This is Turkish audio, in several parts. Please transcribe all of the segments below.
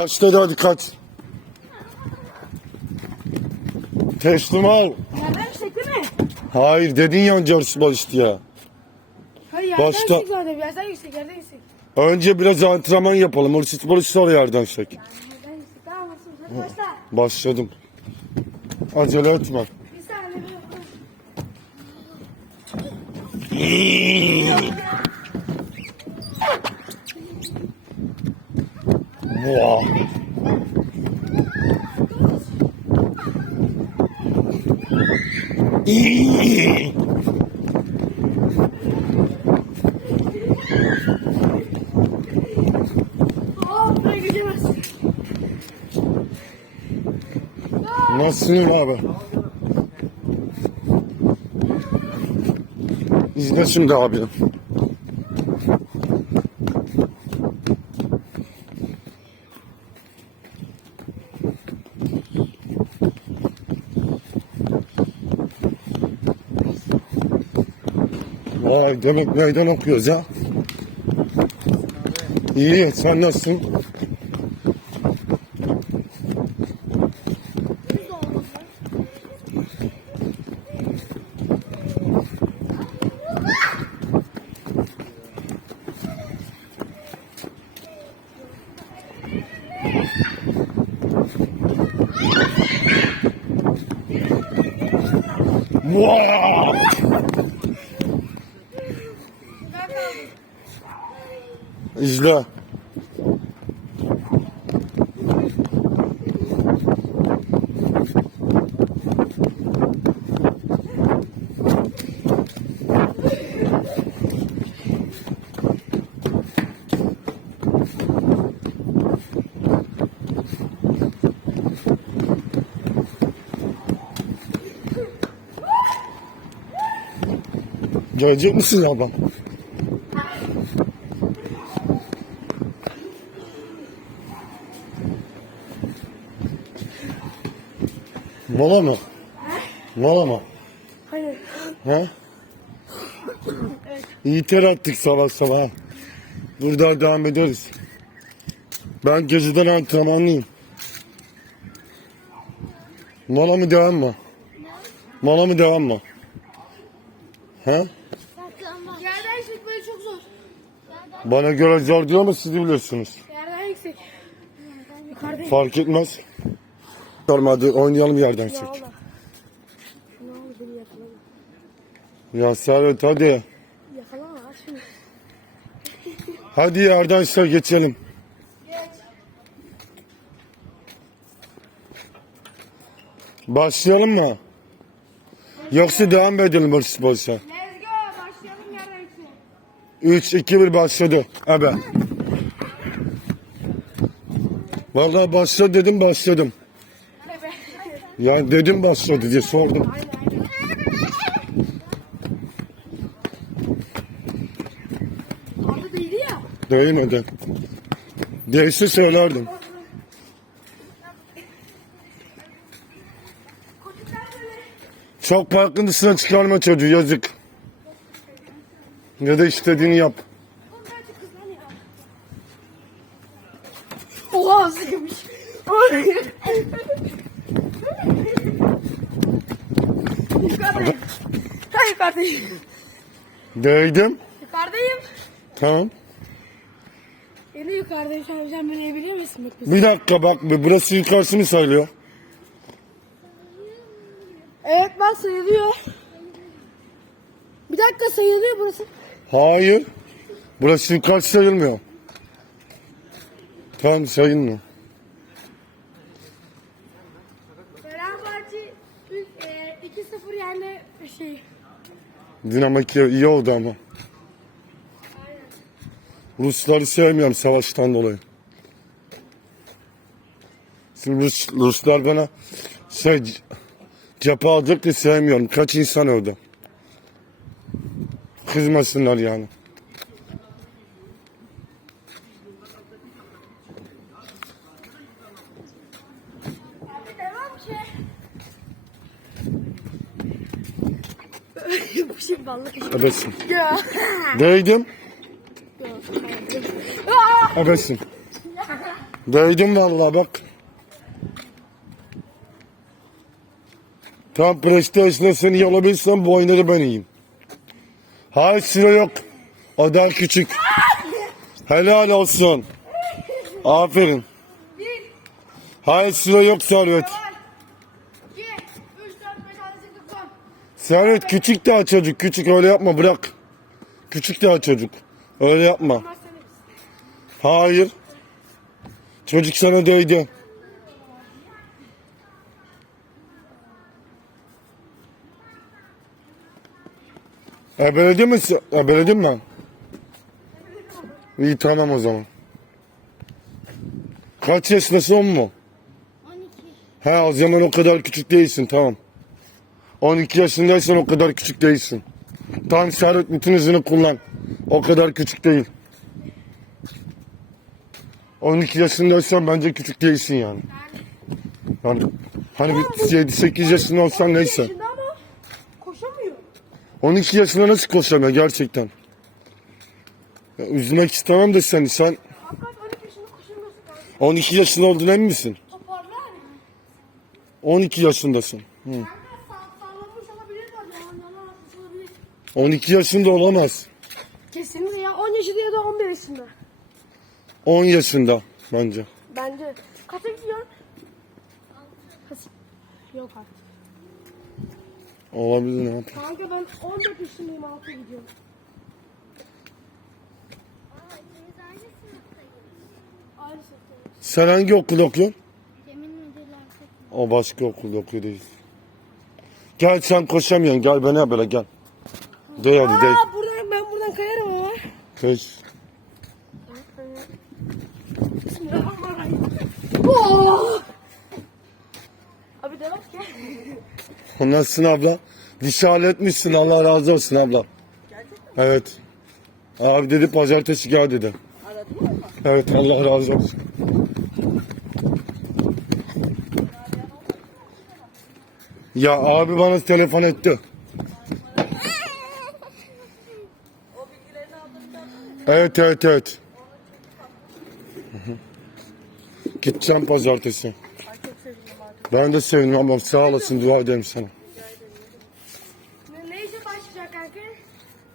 Başladı hadi kaç. Teslim ol. Yerden değil mi? Hayır dedin ya önce hırsız işte ya. Hayır yerden Başta- yüksek zaten. Yerden yüksek, yerden yüksek. Önce biraz antrenman yapalım. Hırsız polis sonra yerden çek. Yerden yüksek. Tamam mısın? Hadi başla. Başladım. Acele etme. Bir saniye. bir Vah. İyi. Nasılsın abi? İzle şimdi abi. Vay demek meydan okuyoruz ha. İyi sen nasılsın? Vay! İzle. Gelecek misin ablam? Mola mı? Mola mı? Hayır. He? İyi ter attık sabah sabah. Burada devam ederiz. Ben geceden antrenmanlıyım. Mola mı devam mı? Mola mı devam mı? He? Yerden yüksek böyle çok zor. Bana göre zor diyor ama siz de biliyorsunuz. Yerden yüksek. Yukarıdayım. Fark etmez. Tamam hadi oynayalım yerden. Ne oldu beni yakalama. Ya Servet hadi. Yakalama aç şunu. Hadi yerden çek geçelim. Başlayalım mı? Yoksa devam mı edelim hırsız polise? Let's go. Başlayalım yerden yüksek. 3, 2, 1 başladı. Ebe. Vallahi başla dedim başladım. Ya dedim başladı diye sordum. Değmedi. Değilse söylerdim. Çok parkın dışına çıkarma çocuğu yazık. Ya da istediğini yap. Oha sıkılmış. Yukarıdayım. Ha yukarıdayım. Değdim. Yukarıdayım. Tamam. Beni yukarıdayım. Sen, sen beni bilir misin? Bak. Bir dakika bak bir burası yukarısı mı sayılıyor? Evet ben sayılıyor. Bir dakika sayılıyor burası. Hayır. Burası yukarısı sayılmıyor. Tamam sayılmıyor. Fenerbahçe e, 2-0 yani şey. Dinamik iyi iyi oldu ama. Rusları sevmiyorum savaştan dolayı. Şimdi Rus, Ruslar bana şey cephe diye sevmiyorum. Kaç insan öldü. Kızmasınlar yani. Bu şey ballı kişi. Ebesin. Ya. Değdim. Aa! Ebesin. Değdim vallahi bak. Tam PlayStation'da seni iyi olabilirsem bu oyunları ben iyiyim. Hayır süre yok. O daha küçük. Helal olsun. Aferin. Hayır süre yok Servet. Servet küçük daha çocuk. Küçük öyle yapma bırak. Küçük daha çocuk. Öyle yapma. Hayır. Çocuk sana değdi. Ebeledin mi? sen? Ebeledin mi? İyi tamam o zaman. Kaç yaşındasın on mu? 12. He o zaman o kadar küçük değilsin tamam. 12 yaşındaysan o kadar küçük değilsin. Tam Servet bütün hızını kullan. O kadar küçük değil. 12 yaşındaysan bence küçük değilsin yani. Yani hani bir 7-8 yaşında olsan neyse. Yaşında ama koşamıyor. 12 yaşında nasıl koşamıyor gerçekten? Ya, üzülmek istemem de seni. Sen Hakikaten 12 yaşında koşamıyorsun kanka. 12 yaşında olduğuna emin misin? Toparlar mı? 12 yaşındasın. Hı. Kanka sağ, sağlamış olabilir de yalan yalan atmış olabilir. 12 yaşında olamaz. Kesinlikle ya 10 yaşında ya da 11 yaşında. 10 yaşında bence. Bence. Kaça gidiyorsun? Kaç? Yok artık. Olabilir ne yapayım? Kanka ben 14 yaşındayım 6 gidiyorum. Aynı sınıftayız. Sen hangi okulda okuyorsun? Müdürler O başka okulda okuyor değil. Gel sen koşamıyorsun gel bana böyle gel. De hadi de. Aa buradan ben buradan kayarım ama. Koş. Bismillahirrahmanirrahim. Oo! Abi devam gel. Nasılsın abla? Dişi halletmişsin Allah razı olsun abla. Evet. Abi dedi pazartesi gel dedi. Evet Allah razı olsun. Ya abi bana telefon etti. Evet evet evet. Gideceğim pazartesi. Ben de sevindim ama sağ olasın dua ederim sana. Ne, ne işe başlayacak kanka?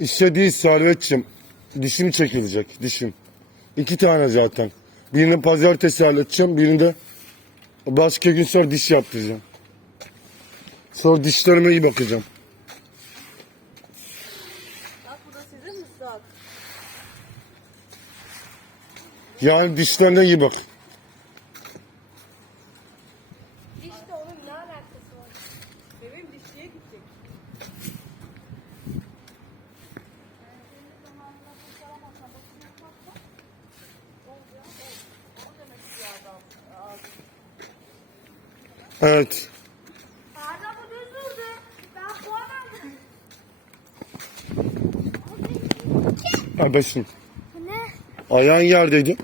İşte değil Servet'ciğim. Dişim çekilecek dişim. İki tane zaten. Birini pazartesi halledeceğim. Birini de başka gün sonra diş yaptıracağım. Sonra dişlerime iyi bakacağım. Bak bu da sizin mi Suat? Yani dişlerine iyi bak. İşte onun ne alakası var? Bebeğim dişçiye gidecek. Evet. Arda bu düz durdu. Ben aldım. Abesin. Ne? Ayağın yerdeydi.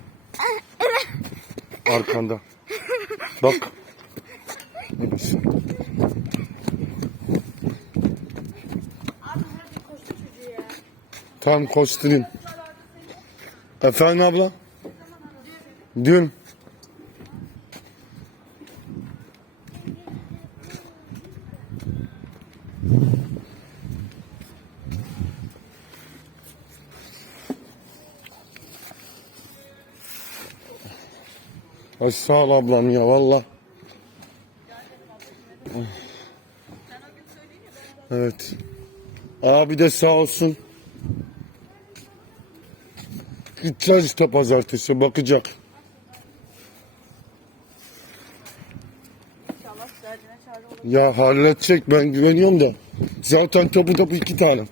Arkanda. Bak. Abesin. Tamam koşturayım. Efendim abla? Dün. Ay sağ ol ablam ya valla. Evet. Abi de sağ olsun. Gideceğiz işte pazartesi bakacak. Ya halledecek ben güveniyorum da. Zaten topu topu iki tane.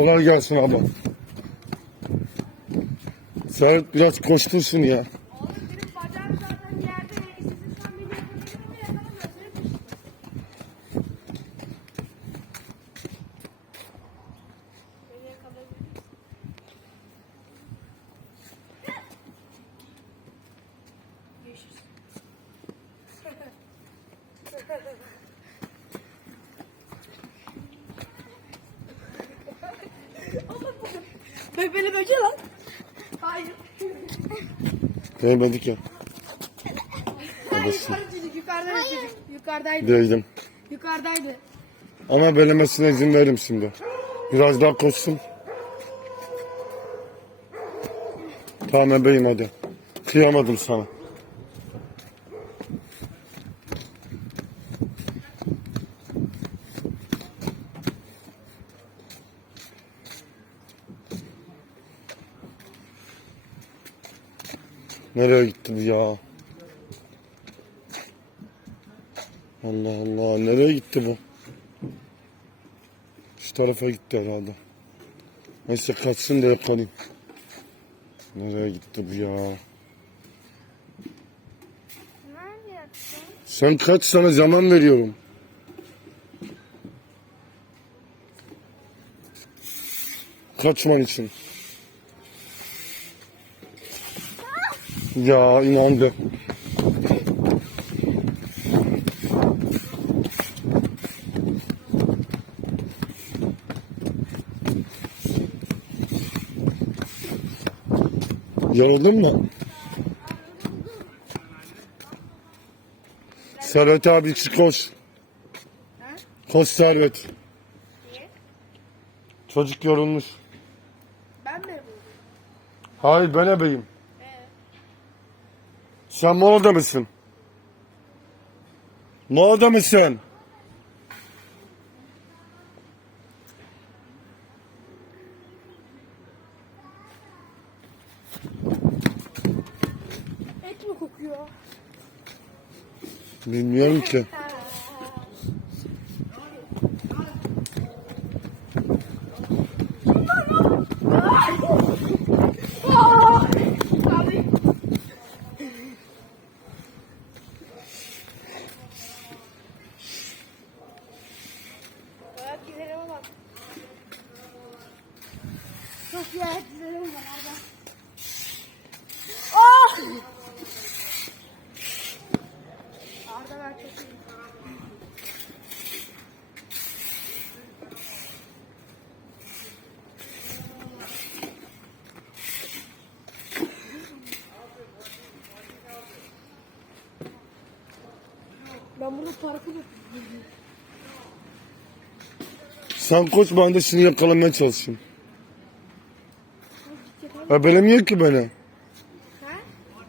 Kolay gelsin abla. Sen biraz koştursun ya. Oğlum benim bacağım zaten yerde. İstediğin sen beni yakalayabilir mi? Yakalamıyor. Seni peşinde. Beni yakalayabilir misin? Görüşürüz. Bebeli böce lan. Hayır. Değmedik ya. Hayır yukarı çocuk yukarıdaydı çocuk. Yukarıdaydı. Değdim. Yukarıdaydı. Ama belemesine izin veririm şimdi. Biraz daha koşsun. Tamam ebeyim hadi. Kıyamadım sana. Nereye gitti bu ya? Allah Allah nereye gitti bu? Şu tarafa gitti herhalde. Neyse kaçsın da yakalayayım. Nereye gitti bu ya? Sen kaç sana zaman veriyorum. Kaçman için. Ya inandı. Yoruldun mu? Servet abi çık koş. Koş Servet. Niye? Çocuk yorulmuş. Ben mi buldum? Hayır ben ebeyim. Sen molada mısın? Molada mısın? et mi kokuyor? Bilmiyorum ki. Ayak izlerime bak. Çok iyi ayak izlerim var Arda. Ah! Arda ben çok iyiyim. Ben bunu parkı Sen koş ben de şunu yakalamaya çalışayım. Ebelemiyor ki beni.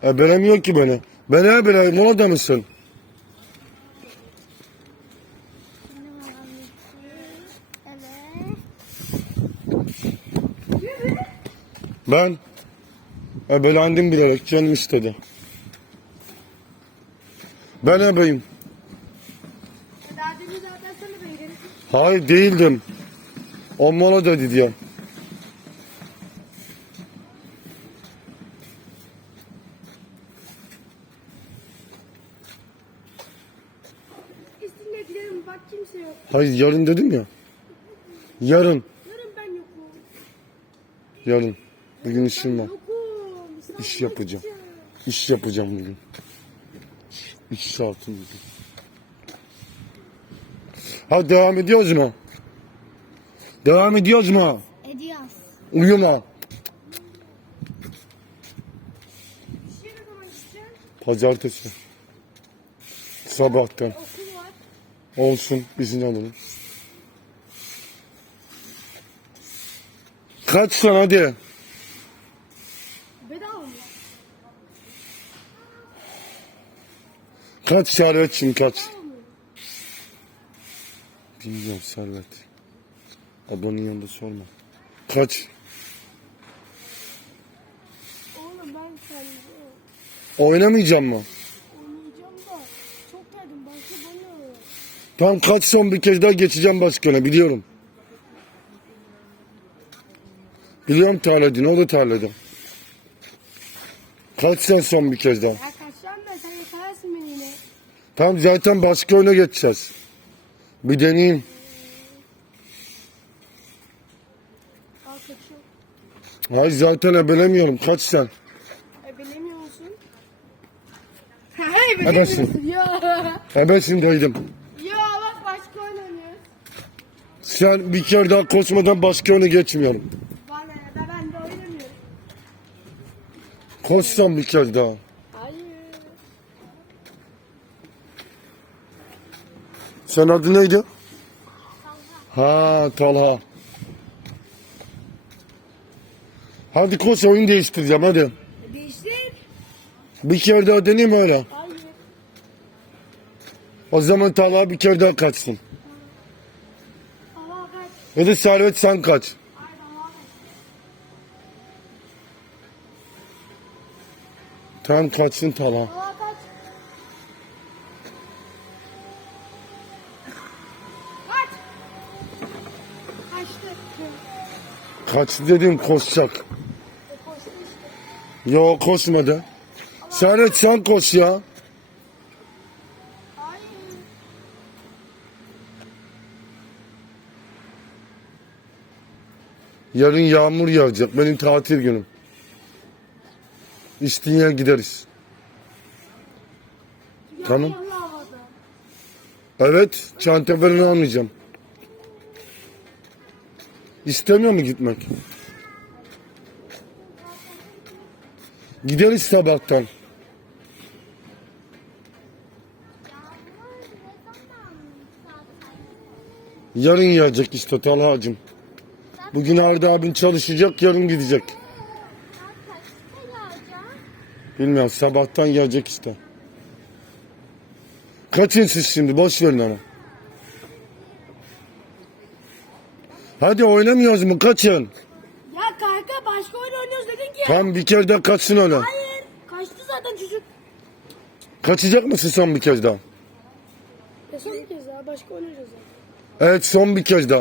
Ha? Ebelemiyor ki beni. Beni ebele molada mısın? Evet. Ben ebelendim bilerek canım istedi. Ben ebeyim. Daha demin zaten sen de beydin. Hayır değildim. O molada dedi gidelim bak kimse yok. Hayır yarın dedim ya. Yarın. Yarın ben yokum. Yarın. Bugün işim var. Yokum. İş yapacağım. İş yapacağım bugün. İş şartım bugün. Ha devam ediyoruz mu? Devam ediyoruz mu? Ediyoruz. Uyuma. Pazartesi. Sabahtan. Olsun izin alırım. Kaç sen hadi. Bedava mı? Kaç servetçim kaç. Bedava? Bilmiyorum servet. Ablanın yanında sorma. Kaç? Oğlum ben kendim Oynamayacağım mı? oynayacağım da çok geldim başka bana. Tam kaç son bir kez daha geçeceğim başkana biliyorum. Biliyorum terledin o da terledi. Kaç sen son bir kez daha. Ya kaçacağım ben sen yakalarsın beni yine. Tamam zaten başka oyuna geçeceğiz. Bir deneyeyim. Al kaçıyorum. Hayır zaten ebelemiyorum. Kaç sen? E bilemiyor musun? Ha. Ya. Ebesin dedim. Ya bak başka oynanıyor. Sen bir kere daha koşmadan başka öne geçmiyorum. Bana ya da ben de oynamıyorum. Koşsam bir kere daha. Sen adı neydi? Ha Talha. Hadi koş oyun değiştireceğim hadi. Değiştir. Bir kere daha deneyeyim öyle. Hayır. O zaman Talha bir kere daha kaçsın. Hava kaç. Ya da Servet sen kaç. Tamam kaçsın Talha. Hava Kaçtı dedim koşacak. Yo koşmadı. Servet sen koş ya. Yarın yağmur yağacak. Benim tatil günüm. İçtiğin yer gideriz. Tamam. Evet. Çanta almayacağım. İstemiyor mu gitmek? Gideriz sabahtan. Yarın yağacak işte Talha'cığım. Bugün Arda abin çalışacak, yarın gidecek. Bilmiyorum sabahtan gelecek işte. Kaçın siz şimdi boş verin ama. Hadi oynamıyoruz mu kaçın. Ya kanka başka oyun oynuyoruz dedin ki. Tamam bir kere daha kaçsın öyle. Hayır. Kaçtı zaten çocuk. Kaçacak mısın son bir kez daha? Ya son bir kez daha başka oynayacağız. ya. Evet son bir kez daha.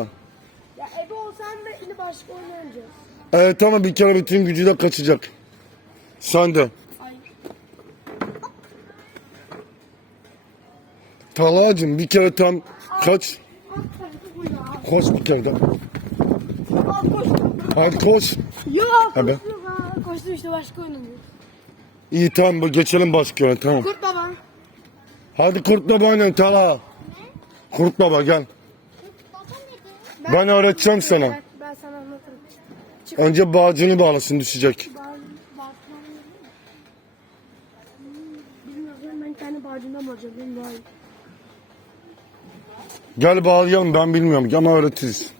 Ya ebe olsan da yine başka oynayacağız. Evet ama bir kere bütün gücüyle kaçacak. Sen de. Hayır. Talha'cığım bir kere tam kaç. At kanka bu ya. Koş bir kere daha. Hadi koş. Ya Abi. koştum ha. Koştum işte başka oyun oynuyoruz. İyi tamam bu geçelim başka yöne tamam. Kurt baba. Hadi kurt baba oynan Talha. Kurt baba gel. Nedir? Ben öğreteceğim sana. Ben, ben sana anlatırım. Önce bağcını bağlasın düşecek. Bağırtmam Bilmiyorum ben kendi bağcımdan bağıracağım. Benim daha iyi. Gel bağlayalım ben bilmiyorum ama öğretiriz.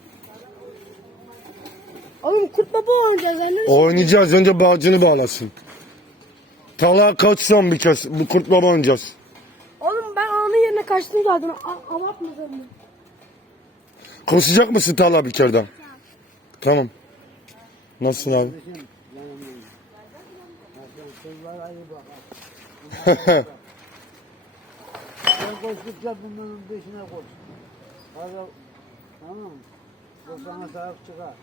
Baba oynayacağız mı? Oynayacağız önce bağcını bağlasın. Talha kaçsam bir kez bu kurt baba oynayacağız. Oğlum ben onun yerine kaçtım zaten. A- Abartmadım mı? Koşacak mısın Talha bir kere daha? Tamam. Nasılsın abi? Sen koştukça bunların peşine koş. Tamam mı? O sana sahip çıkar.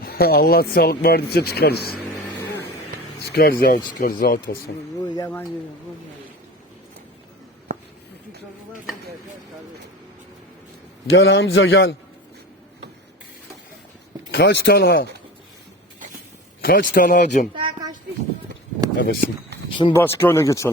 Allah sağlık verdikçe çıkarız. Çıkarız abi çıkarız rahat olsun. Bu yaman yürü. Bu. Gel Hamza gel. Kaç Talha? Kaç Talha'cığım? Daha kaçtı işte. Evet şimdi. Şimdi başka öyle geçelim.